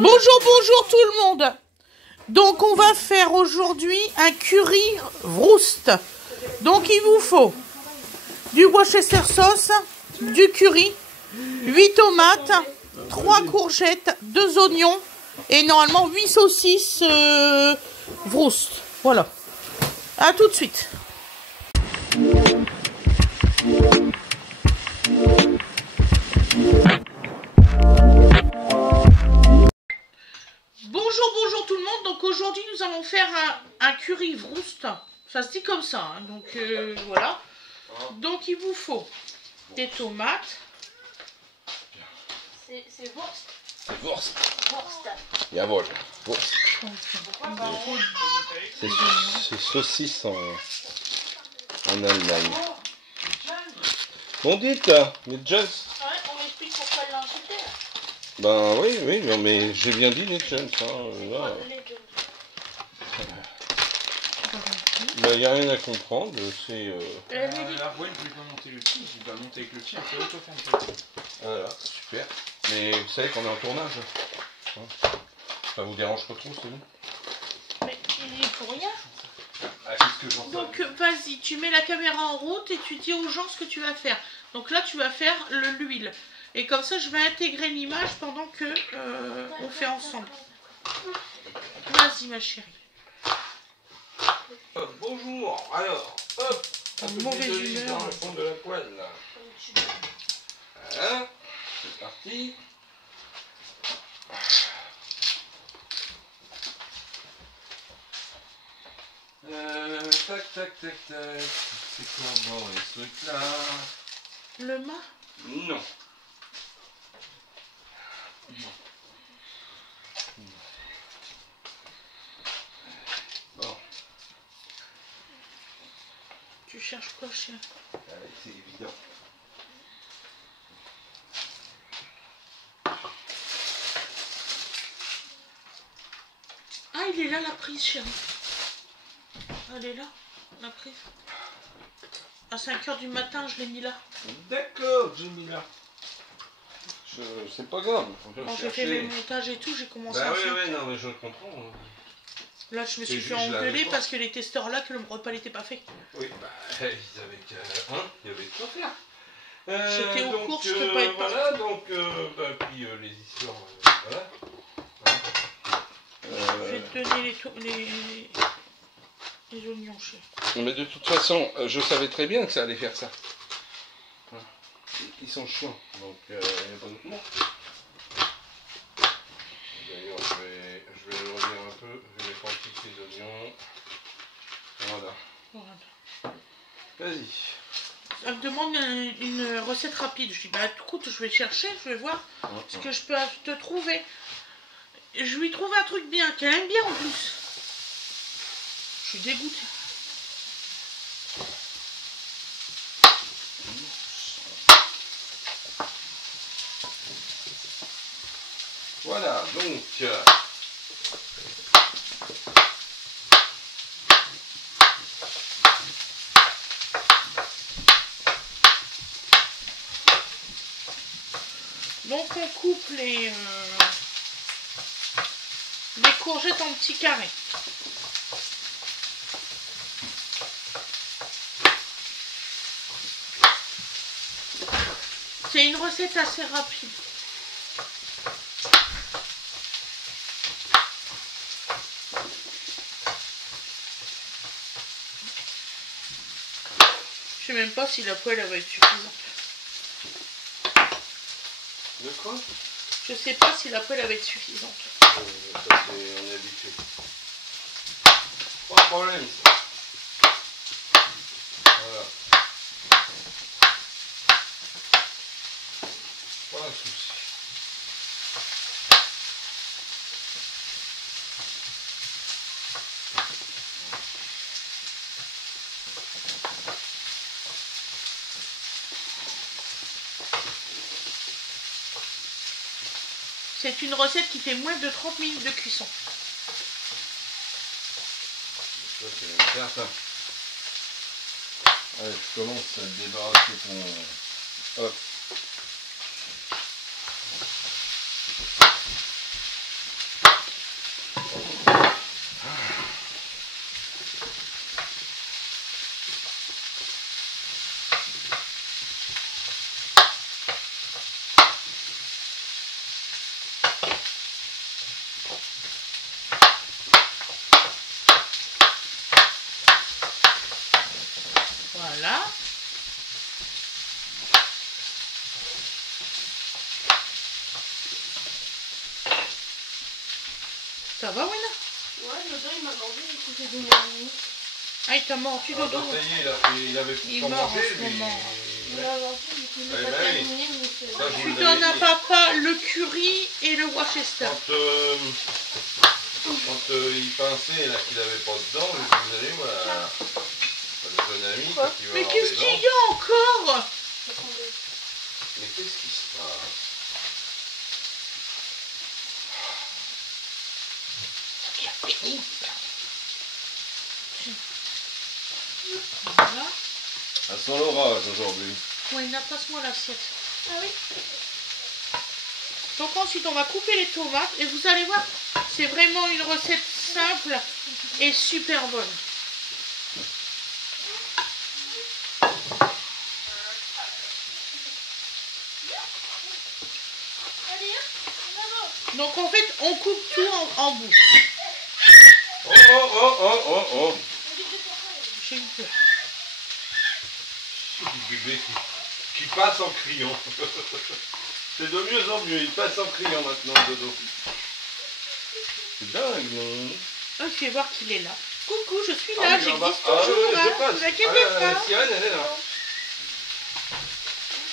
Bonjour, bonjour tout le monde. Donc on va faire aujourd'hui un curry vroust. Donc il vous faut du Worcester sauce, du curry, 8 tomates, 3 courgettes, 2 oignons et normalement 8 saucisses vroust. Voilà. À tout de suite. Bonjour tout le monde. Donc aujourd'hui nous allons faire un curry vroust. Ça se dit comme ça, hein. Donc voilà. Donc il vous faut des tomates. C'est Wurst. C'est Wurst. Wurst. Jawohl. Wurst. C'est saucisse en Allemagne. Bon, dites, les jeunes. Ouais, on m'explique pourquoi elle l'a acheté. Ben oui, non, mais j'ai bien dit les jeunes. Là. Ben, y a rien à comprendre. C'est. La Rouen, je vais pas monter le pied, je vais pas monter avec le pied, après autoferme. Voilà, super. Mais vous savez qu'on est en tournage. Hein, ça vous dérange pas trop, c'est bon? Mais il faut rien. Ah, qu'est-ce que j'en sais? Donc vas-y, tu mets la caméra en route et tu dis aux gens ce que tu vas faire. Donc là tu vas faire l'huile. Et comme ça je vais intégrer l'image pendant que on fait ensemble. Vas-y ma chérie. Bonjour, alors, hop, un peu Mauvaise d'huile humeur. dans le fond de la poêle, là. Voilà, c'est parti. Tac. C'est quoi bon, les trucs là? Le mât? Non. Bon. Tu cherches quoi chérie? Allez, c'est évident. Ah il est là la prise chérie. Elle est là, la prise. À 5 h du matin je l'ai mis là. D'accord, j'ai mis là. C'est pas grave. Quand j'ai fait le montage et tout, j'ai commencé Bah à oui, faire. oui, non mais je comprends. Là je me suis C'est fait juste, je l'avais engueuler pas. parce que les testeurs là que le repas n'était pas fait. Oui, bah ils avaient il y avait quoi faire. J'étais au donc, cours, je peux pas être partout. voilà, donc puis les histoires, voilà. Je vais te donner les oignons chérie. Mais de toute façon, je savais très bien que ça allait faire ça. Ils sont chiants, donc il n'y a pas d'autre mot. D'ailleurs, je vais le relire un peu, vu les quantités d'oignons. Voilà. Vas-y. Elle me demande une recette rapide. Je dis bah écoute, je vais chercher, je vais voir ce que je peux te trouver. Je lui trouve un truc bien, qu'elle aime bien en plus. Je suis dégoûtée. Voilà, donc... Donc on coupe les courgettes en petits carrés. C'est une recette assez rapide. Je sais même pas si la poêle va être suffisante. De quoi? Je sais pas si la poêle va être suffisante. Ça c'est, on est habitué. Pas de problème ça. Voilà. Pas de souci. C'est une recette qui fait moins de 30 minutes de cuisson. Ça c'est certain. Allez, je commence à débarrasser ton... Hop. Ça va, Wena? Ouais, Dodo il m'a mangé et tout est devenu. Ah, il t'a mordu, Ah, Dodo. bah, ça y est, il avait Il pas meurt mangé, en ce lui. moment. Il m'a mangé, du coup il Eh n'a pas ben oui. terminé, mais c'est... Ça, je vous Tu l'avais donnes à dit. papa le curry et le Worcester. Quand il pinçait là qu'il avait pas de dents, je vous allez voilà. Le jeune ami, quand il va Mais avoir qu'est-ce des qu'il dents. y a encore? Mais qu'est-ce qui se passe? Voilà. Ça sent l'orage aujourd'hui. Wena, passe-moi l'assiette. Ah oui. Donc ensuite, on va couper les tomates et vous allez voir, c'est vraiment une recette simple et super bonne. Allez, hop, Donc en fait, on coupe tout en bout. Oh oh oh oh oh oh! J'ai eu peur. Du bébé qui passe en criant. C'est de mieux en mieux, il passe en criant maintenant, Dodo. C'est dingue, non? Ah, je vais voir qu'il est là. Coucou, je suis Ah là, oui, j'existe ah, toujours, je hein, passe. ne vous inquiétez Ah, pas. la sirène, elle est là.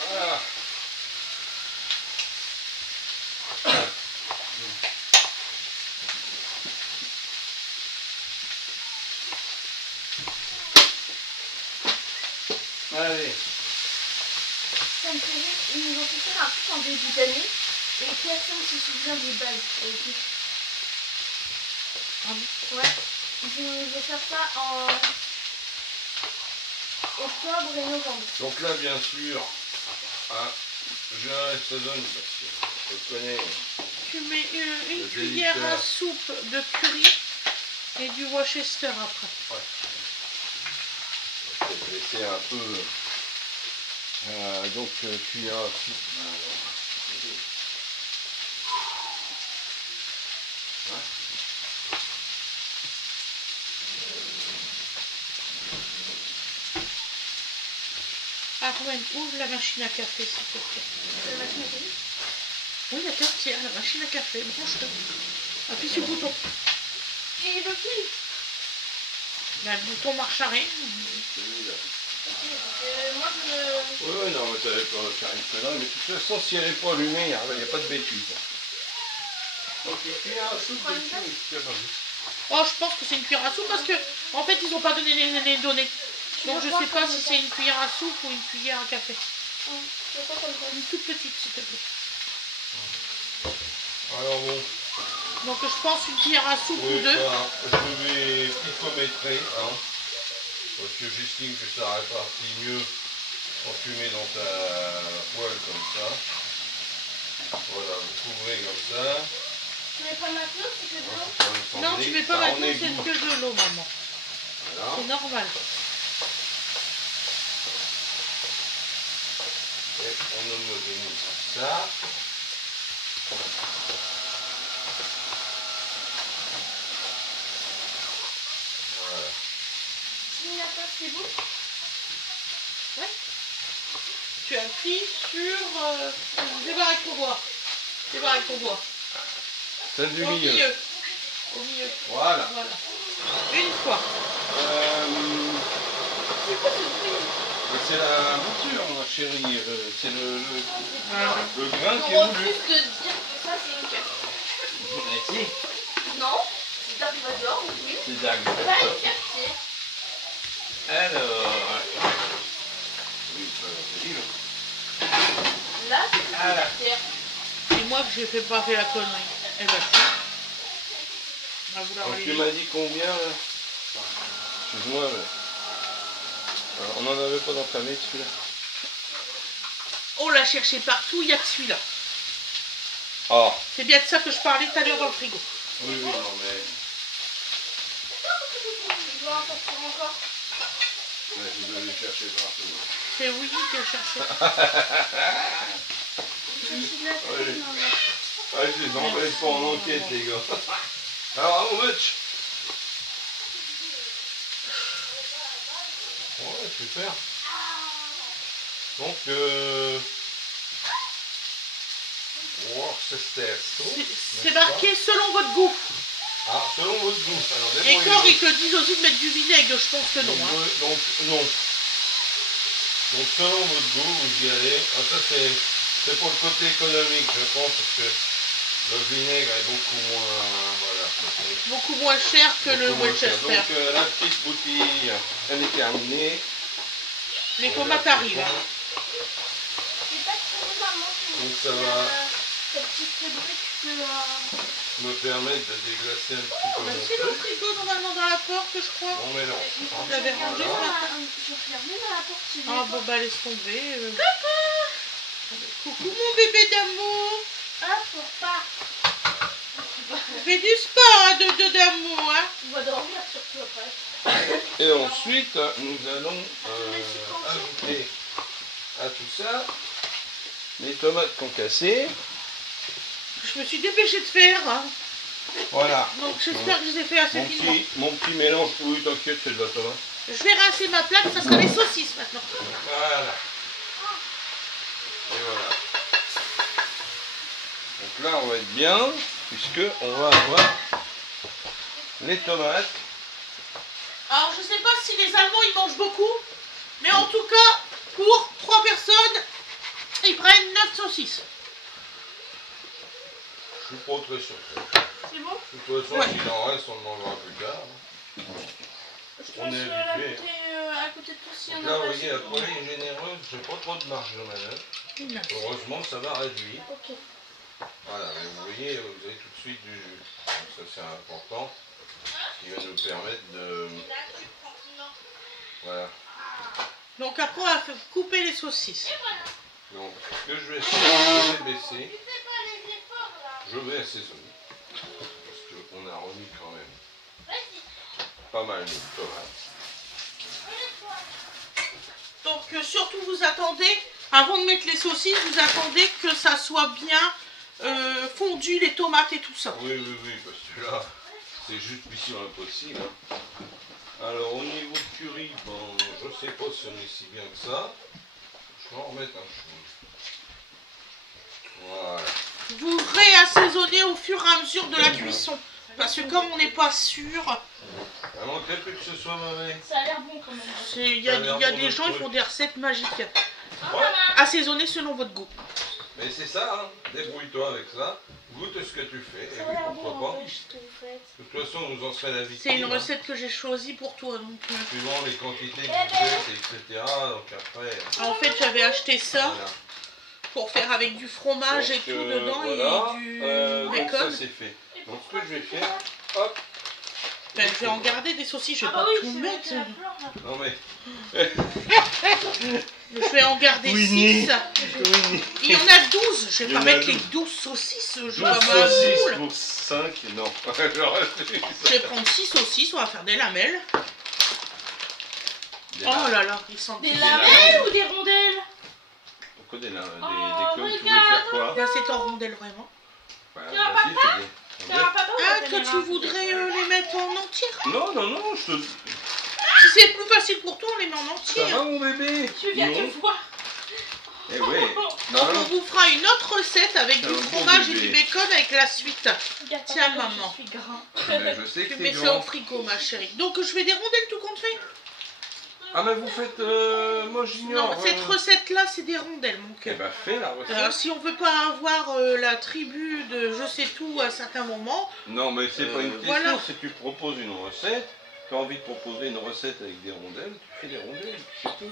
Voilà. Allez. ça me fait rire. Ils nous ont fait faire un truc en début d'année et personne ne se souvient des bases. Ok. Ah bon? Ouais. Ils nous ont fait ça en octobre et novembre. Donc là, bien sûr, ah, je assaisonne parce que je connais. Tu mets une Le cuillère à délicat. soupe de curry et du Worcester après. Je vais laisser un peu. Donc, cuillère à soupe. Hein? Arwen, ouvre la machine à café s'il te plaît. La machine à café. Oui, la cafetière, la machine à café, branche-le. Appuie sur le bouton. Et il veut plus. Là, le bouton marche à rien. Moi je me... Oui, non, mais t'avais pas faire une connerie, mais de toute façon, si elle n'est pas allumée, il n'y a pas de bêtise. Donc, cuillère à soupe de curry. Oh, je pense que c'est une cuillère à soupe parce que, en fait, ils n'ont pas donné les données. Donc, je sais pas si c'est une cuillère à soupe ou une cuillère à café. C'est quoi comme ça? Une toute petite, s'il te plaît. Alors bon, Donc, je pense une cuillère à soupe ou oui, deux. voilà, je vais picométrer, hein, parce que j'estime que ça répartit mieux quand tu mets dans ta poêle comme ça. Voilà, vous couvrez comme ça. Tu mets pas maintenant, c'est que de l'eau. Pour le Non, sembler, tu mets pas ça en maintenant, est c'est goût. que de l'eau, maman. Voilà. C'est normal. Et on homogenise ça. Voilà. Tu mets la pâte, c'est bon. Tu appuies sur... débarre avec ton doigt. Débarre avec ton doigt. Celle du Au milieu. milieu. Au milieu. Voilà. Voilà. Une fois. C'est quoi ce bruit? C'est la mouture, ma chérie. C'est le grain qui On est voulu. refuse de dire que ça c'est une carte. Mais si, Non, si t'arrives à dehors, oui. c'est dingue. Pas une carte. Alors. Oui, vas-y, là. Là, c'est une Voilà. carte. C'est moi que j'ai fait pas fait la connerie. Eh ben, on va vouloir Donc aller tu vite. m'as dit combien là? Excuse-moi, mais... Alors, on n'en avait pas dans ta main celui-là. On l'a cherché partout, il n'y a que celui-là. Ah. C'est bien de ça que je parlais tout à l'heure dans le frigo. Oui, oui, non mais... Je dois en sortir encore. Ouais, vous devez chercher partout. C'est oui que je cherchais. Je suis là. Oui. Non, non. Ah, je les embête pas en enquête, les gars. Alors, on match. Ouais, super. Donc, Worcester sauce. C'est marqué selon votre goût. Ah, selon votre goût. Alors, Les débrouillez-vous. corps, ils te disent aussi de mettre du vinaigre, je pense que non. Hein. Donc, non. Donc selon votre goût, vous y allez. Ah, ça c'est pour le côté économique, je pense, parce que le vinaigre est beaucoup moins. Voilà. Beaucoup moins cher que le Beaucoup moins cher. Worcester. Donc la petite bouteille, elle est terminée. Les tomates arrivent. Hein. C'est pas très maman qui Donc ça va cette petite brique que... me permettre de déglacer un petit peu Bah, mon c'est le truc. frigo normalement dans la porte, je crois. On mélange. Vous l'avez rangé Voilà. ce matin. Je regardais dans la porte si Ah bon bah laisse tomber. Coucou mon bébé d'amour. Hop, on repart. On fait du sport hein, de d'amour. Hein. On va dormir surtout après. Et ensuite, nous allons ajouter à tout ça les tomates concassées. Je me suis dépêchée de faire. Hein. Voilà. Donc j'espère que je les ai fait assez finement. Mon petit mélange. Oui, t'inquiète, c'est de la tomate. Je vais rincer ma plaque, ça sera les saucisses maintenant. Voilà. Et voilà. Donc là, on va être bien, puisque on va avoir les tomates. Alors je sais pas si les Allemands ils mangent beaucoup, mais en tout cas, pour 3 personnes, ils prennent 9 saucisses. Je suis pas très sûr. C'est bon? De toute façon, Ouais. s'il en reste, on le mangera plus tard. Je te On est laisse habitué. à côté de toi si Donc on là, a vous pas voyez, assez. la poêlée est généreuse, j'ai pas trop de marge de manœuvre. Heureusement, ça va réduire. Ok. Voilà, mais vous voyez, vous avez tout de suite du jus. Donc ça, c'est important. Ce qui va nous permettre de... Voilà. Donc après on va faire couper les saucisses. Donc, ce que je vais faire, je vais baisser. Je vais assaisonner. Parce qu'on a remis quand même pas mal de tomates. Donc surtout vous attendez, avant de mettre les saucisses, vous attendez que ça soit bien fondu, les tomates et tout ça. Oui, parce que là, c'est juste mission impossible. Hein. Alors, au niveau de curry, bon, je sais pas si on est si bien que ça. Je vais en remettre un chou. Voilà. Vous réassaisonnez au fur et à mesure de la cuisson. Parce que comme on n'est pas sûr, Il manquerait plus que ce soit mauvais. Ça a l'air bon quand même. il y a des gens qui font des recettes magiques. Ouais. Assaisonnez selon votre goût. Mais c'est ça, hein. Débrouille-toi avec ça. Goûte ce que tu fais. Et Ça a oui, l'air bon pourquoi en pas. vrai, ce que vous faites. De toute façon, on nous en serait la vie. C'est une recette que j'ai choisie pour toi. Donc, Suivant les quantités que vous faites, etc. Donc après. en fait, j'avais acheté ça Voilà. pour faire avec du fromage et Donc, tout dedans voilà. et du Donc bacon. ça c'est fait. Donc ce que je vais faire, hop. Ben, je vais en garder des saucisses, je vais Ah bah pas oui, tout c'est mettre. vrai qu'il y a plein, là. Non mais. Je vais en garder Winnie. 6. Il y en a 12. Je vais Il y pas en a mettre les 12. 12 saucisses. Je 12 vais pas saucisses boule. pour 5, non. Je vais prendre 6 saucisses, on va faire des lamelles. Oh là là, ils sentent Des bien. lamelles ou des rondelles? Pourquoi des Oh, cônes, tu voulais regarde. faire quoi? Là, c'est en rondelles vraiment. Bah, Tu vas vas-y, papa fais des- T'as un papa ou Ah, t'as toi, des tu mains? voudrais les mettre en entier? Non, je te. Si c'est plus facile pour toi, on les met en entier. Ça va mon bébé? Tu viens Non. te voir. Eh ouais. Donc, on vous fera une autre recette avec Un du bon fromage et bébé. du bacon avec la suite. Regarde, Tiens, papa, maman. Je suis gras. Mais je sais Tu que mets c'est ça au grand. frigo, ma chérie. Donc, je fais des rondelles tout compte fait. Ah mais vous faites... moi j'ignore. Non, cette recette-là, c'est des rondelles, mon Eh cœur. ben fais la recette. Si on veut pas avoir la tribu de je sais tout à certains moments, Non mais c'est pas une question, voilà. si tu proposes une recette, tu as envie de proposer une recette avec des rondelles, tu fais des rondelles, c'est tout.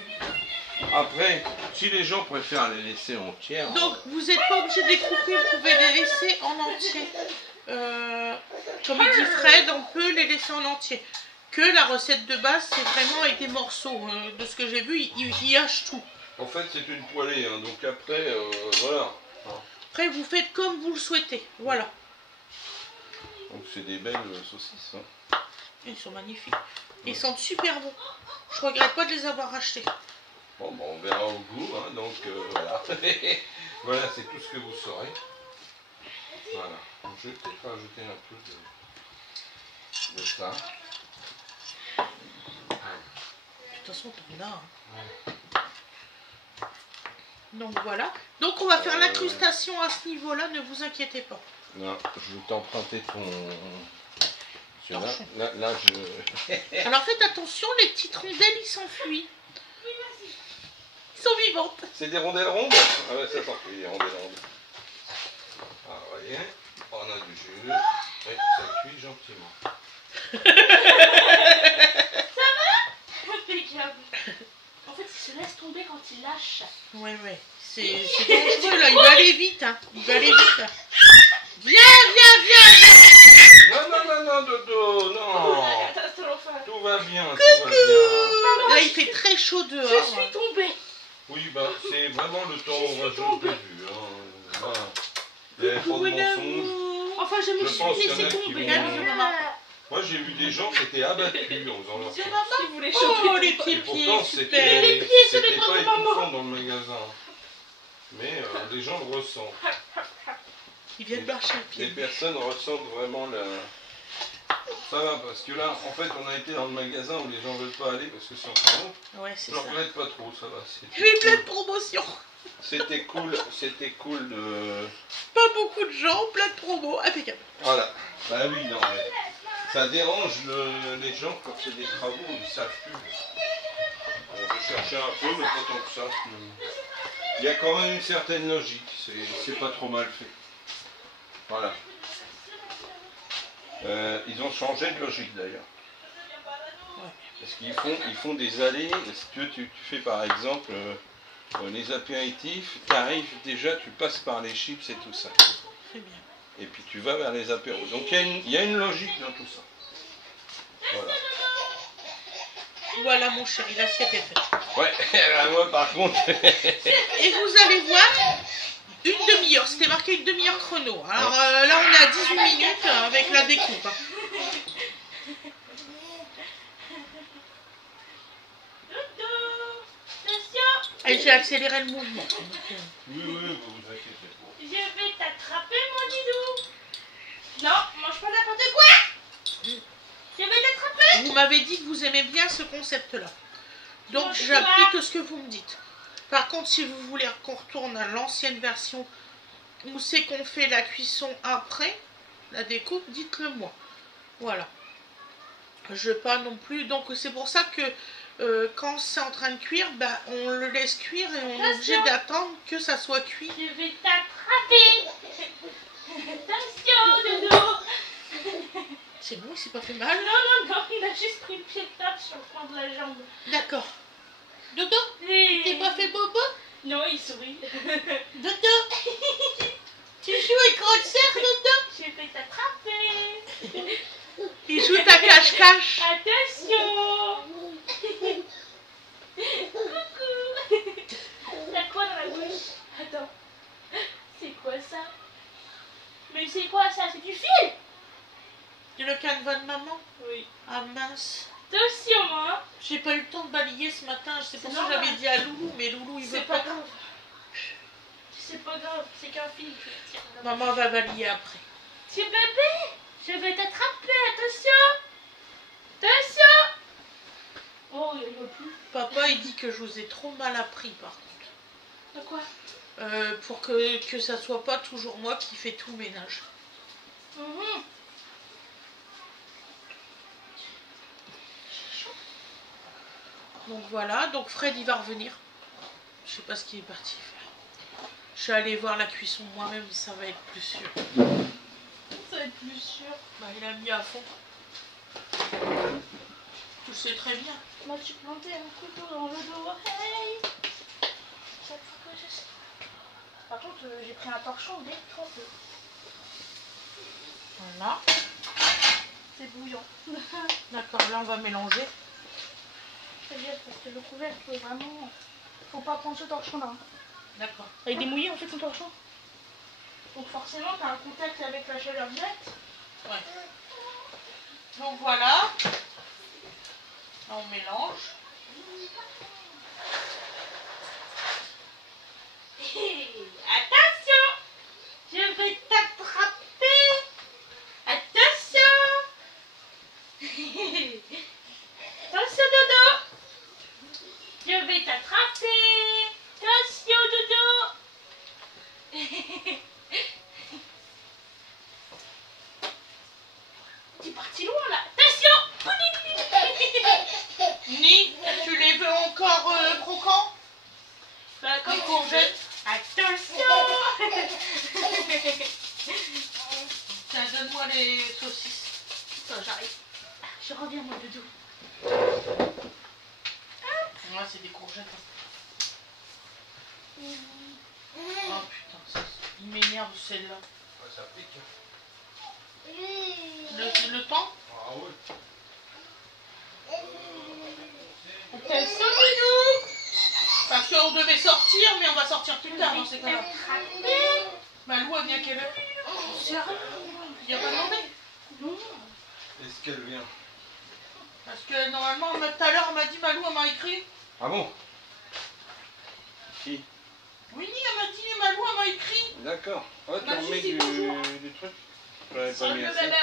Après, si les gens préfèrent les laisser entières... donc vous n'êtes pas obligé de les couper, vous pouvez les laisser en entier. Comme il dit Fred, on peut les laisser en entier. Que la recette de base, c'est vraiment avec des morceaux. De ce que j'ai vu, il hache tout. En fait c'est une poêlée, hein, donc après, voilà. Après, vous faites comme vous le souhaitez. Voilà. Donc c'est des belles saucisses. Hein. Ils sont magnifiques. Ils sentent super bons. Je regrette pas de les avoir achetés. Bon, bah, on verra au goût, hein, donc voilà. Voilà, c'est tout ce que vous saurez. Voilà. Donc, je vais peut-être rajouter un peu de ça. De toute façon, t'en as. Hein. Donc voilà. Donc on va faire l'incrustation à ce niveau-là, ne vous inquiétez pas. Non, je vais t'emprunter torchon. Là, je... Alors faites attention, les petites rondelles, ils s'enfuient. Ils sont vivantes. C'est des rondelles rondes? Ah ouais, ça s'enfuit, les rondelles rondes. Ah, vous voyez, on a du jus. Et ça cuit gentiment. Impeccable. En fait, il se laisse tomber quand il lâche. Ouais. C'est dangereux là, il va aller vite. Hein. Il va aller vite. Viens. Non, Dodo, non. Catastrophe. Tout va bien, tout va bien. Là, il fait très chaud dehors. Je suis tombée. Oui, bah, c'est vraiment le temps orageux prévu. Hein. Voilà. Il y a trop de mensonges. Enfin, je me Je suis pense qu'il y en laissée a qui tomber. vont- Moi, j'ai vu des gens qui étaient abattus en faisant leur C'est course. maman. Si vous voulez Oh, choper les ton- petits Et pieds, pourtant, super. Les pieds sur les c'était bras pas de maman. étouffant dans le magasin. Mais les gens le ressentent. Il vient de marcher le Les pied. personnes ressentent vraiment la... Ça va, parce que là, en fait, on a été dans le magasin où les gens veulent pas aller parce que c'est en train. Ouais, Je c'est ne ça. regrette pas trop, ça va. Il y a eu plein de promotions. C'était cool de... Pas beaucoup de gens, plein de promos. Impeccable. Voilà. Bah oui, non, mais ça dérange les gens quand c'est des travaux, ils savent plus. On peut chercher un peu, mais pas tant que ça. Il y a quand même une certaine logique, c'est pas trop mal fait. Voilà. Ils ont changé de logique d'ailleurs. Parce qu'ils font des allées, si tu fais par exemple les apéritifs, tu arrives déjà, tu passes par les chips et tout ça. Très bien. Et puis tu vas vers les apéros. Donc il y a une logique dans tout ça. Voilà. Voilà mon chéri, l'assiette est faite. Ouais, moi par contre... Et vous allez voir, une demi-heure. C'était marqué une demi-heure chrono. Alors là, on est à 18 minutes avec la découpe. Hein. Et j'ai accéléré le mouvement. Oui, vous inquiétez pas. Je vais t'attraper, mon didou. Non, mange pas n'importe quoi. Je vais t'attraper. Vous m'avez dit que vous aimez bien ce concept-là. Donc Non, c'est j'applique quoi ce que vous me dites. Par contre, si vous voulez qu'on retourne à l'ancienne version où c'est qu'on fait la cuisson après la découpe, dites-le moi. Voilà. Je veux pas non plus. Donc c'est pour ça que quand c'est en train de cuire, bah, on le laisse cuire et on est obligé d'attendre que ça soit cuit. Je vais t'attraper. Attention, dodo. C'est bon, il s'est pas fait mal. Non, il a juste pris le pied de table sur le coin de la jambe. D'accord. Dodo, t'es pas fait bobo? Non, il sourit. Dodo, tu joues avec grande sœur, Dodo? Je vais t'attraper. Il joue ta cache-cache. Attention. Coucou. T'as quoi dans la bouche? Attends. C'est quoi ça? Mais c'est quoi ça? C'est du fil? C'est le canevas de maman? Oui. Ah mince. Attention, hein. J'ai pas eu le temps de balayer ce matin. C'est pour C'est ça que normal. j'avais dit à Loulou, mais Loulou il veut C'est pas. pas grave. C'est pas grave, c'est qu'un fil que je tire. Maman va balayer après. C'est bébé. Je vais t'attraper. Attention. Attention. Oh, il veut plus. Papa il dit que je vous ai trop mal appris par contre. De quoi? Pour que ça soit pas toujours moi qui fais tout le ménage. Mhm. Donc voilà, donc Fred il va revenir. Je sais pas ce qu'il est parti faire. Je suis allée voir la cuisson moi-même, ça va être plus sûr. Ça va être plus sûr. Bah, il a mis à fond. Tu sais très bien. M'as-tu planté un couteau dans le dos? Hey. Chaque fois que je sais. Par contre, j'ai pris un torchon détrempé. Voilà. C'est bouillant. D'accord, là on va mélanger. Fais gaffe parce que le couvercle, vraiment, faut pas prendre ce torchon-là. Hein. D'accord. Il est mouillé en fait son torchon. Donc forcément, t'as un contact avec la chaleur directe. Ouais. Donc voilà. Là on mélange. Attention! Je vais t'attraper! Attention! Attention, Dodo! Je vais t'attraper! Attention, Dodo! T'es parti loin là! donne-moi les saucisses. Ça, j'arrive. Je reviens, mon doudou. Ouais, c'est des courgettes. Oh putain, il m'énerve celle-là. Ouais, ça pique. Le temps? Ah ouais. T'es nous. Parce qu'on devait sortir, mais on va sortir plus tard dans ces cas-là. Malou, elle vient à quelle heure? Il n'y a pas demandé? Non. Est-ce qu'elle vient? Parce que normalement, tout à l'heure, elle m'a dit, Malou, elle m'a écrit. Ah bon? Qui? Oui, elle m'a dit, Malou, elle m'a écrit. D'accord. Ouais, tu Bah, remets si, bonjour. du truc? J'avais pas Salut mis le assez. bébé.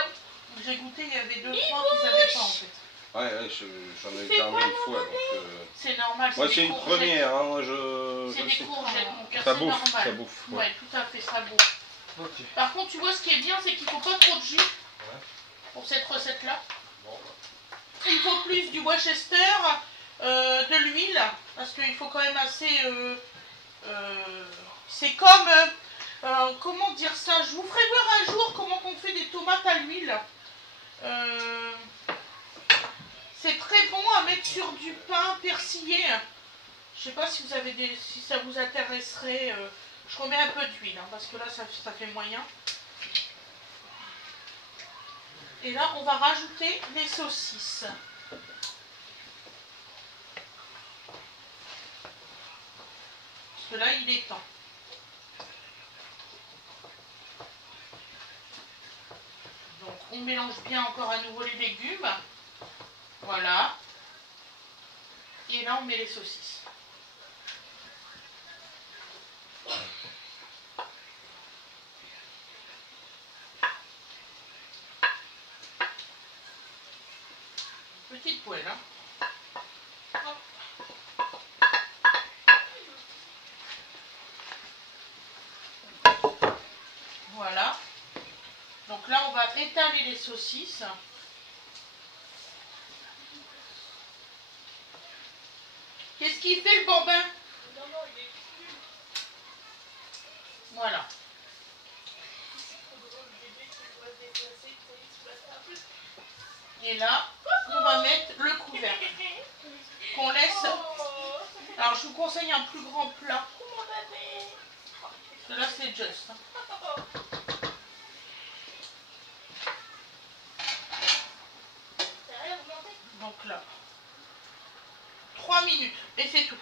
J'ai goûté, il y avait 2-3 qu'ils n'avaient pas en fait. Ouais, j'en ai déjà remis une fois. Donc, C'est normal, moi, c'est c'est des une courgettes. première. Hein, C'est des courgettes, mon cœur, ça c'est bouffe, normal. ça bouffe. Ouais. Ouais, tout à fait, ça bouffe. Ok. Par contre, tu vois, ce qui est bien, c'est qu'il ne faut pas trop de jus pour cette recette-là. Bon, Il faut plus du Worcester, de l'huile, parce qu'il faut quand même assez... c'est comme... comment dire ça? Je vous ferai voir un jour comment on fait des tomates à l'huile. C'est très bon à mettre sur du pain persillé. Je sais pas si vous avez si ça vous intéresserait. Je remets un peu d'huile, hein, parce que là ça fait moyen. Et là on va rajouter les saucisses. Parce que là il est temps. Donc on mélange bien encore à nouveau les légumes. Voilà. Et là on met les saucisses. Petite poêle, hein. Hop. Voilà. Donc là on va étaler les saucisses. Qu'est-ce qu'il fait le bambin? Non, il est plus. Voilà. Et là, on va mettre le couvercle. Qu'on laisse. Alors je vous conseille un plus grand plat. Parce que là c'est juste. Hein. Donc là. 3 minutes. Et c'est tout.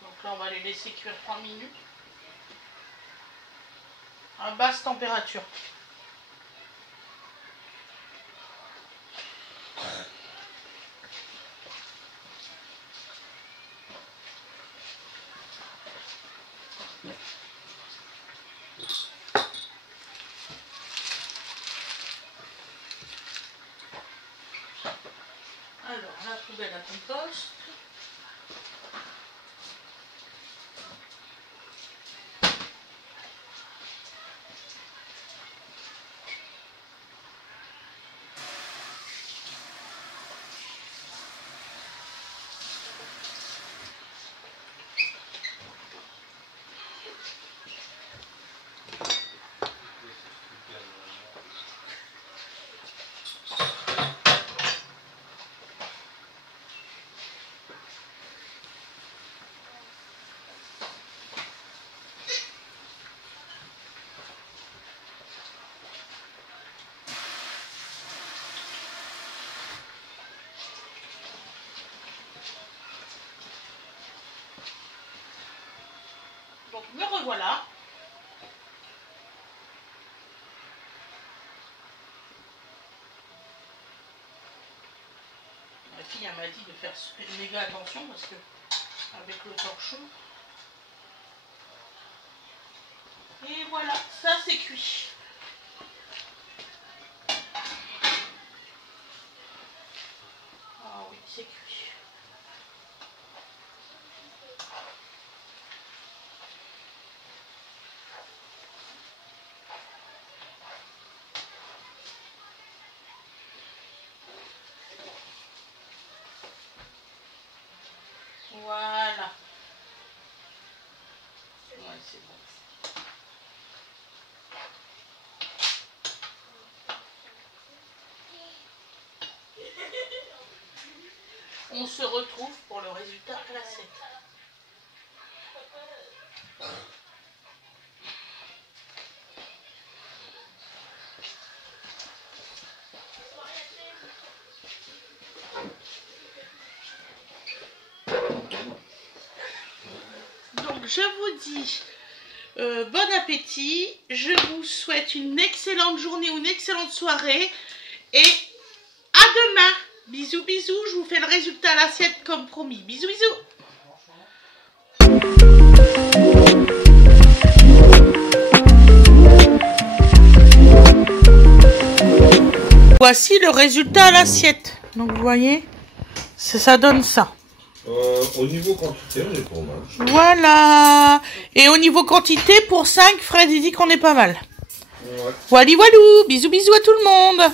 Donc là on va les laisser cuire 3 minutes. À basse température. Alors, la poubelle à compost. Donc me revoilà. Ma fille elle m'a dit de faire méga attention parce que avec le torchon. Et voilà, ça c'est cuit. Ah oui, c'est cuit. Voilà. Ouais, c'est bon. On se retrouve pour le résultat à l'assiette. Donc je vous dis bon appétit, je vous souhaite une excellente journée ou une excellente soirée et à demain. Bisous bisous, je vous fais le résultat à l'assiette comme promis. Bisous bisous. Voici le résultat à l'assiette. Donc vous voyez, ça donne ça. Au niveau quantité, on est pas mal. Voilà. Et au niveau quantité, pour 5, Fred il dit qu'on est pas mal. Ouais. Voilà, walou. Bisous bisous à tout le monde.